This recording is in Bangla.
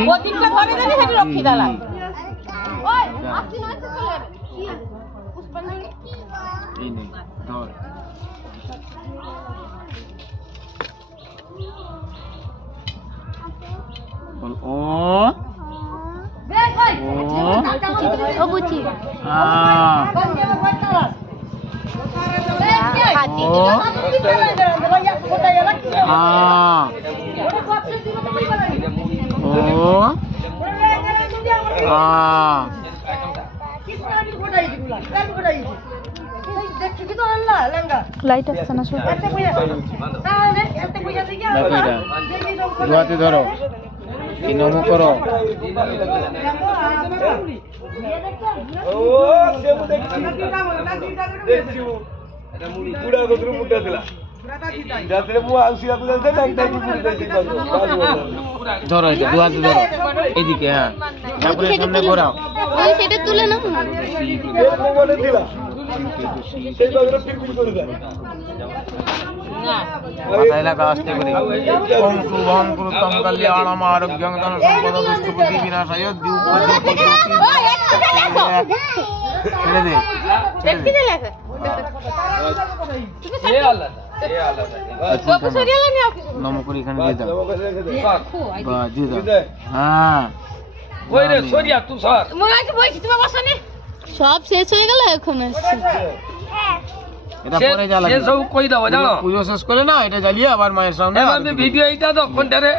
প্রদীপটা ধরে দেবে সেটা রক্ষী দালা ওই আসছি না চলে যাবে পুষ্পাঞ্জলি এই নে ধর বল ও ও বুঝি লাইট আসছে না সব ধরো কি নমো করো ধরো এটা দু হাতে ধরো এইদিকে হ্যাঁ তারপরে সামনে ঘোরাও সেটা তুলে না মাথায় লাগা আসতে করে ওম শুভং কৃতং কল্যাণম আরোগ্যং ধন সম্পদ দুষ্টবুদ্ধি বিনাশায় ছেড়ে দে দেখি দে লেখা এ আল্লাহ তো সরিয়ে নি নম করি এখানে দিয়ে দাও বাহ দিয়ে দাও হ্যাঁ ওই রে সরিয়া তুই সর মই আজ বইছি তুমি বসনি সব শেষ হয়ে গেল এখন এটা পরে জ্বালা সে সব কই দাও জানো পুজো শেষ করে না এটা জ্বালিয়ে আবার মায়ের সামনে আমি ভিডিও এইটা তো কোনটা রে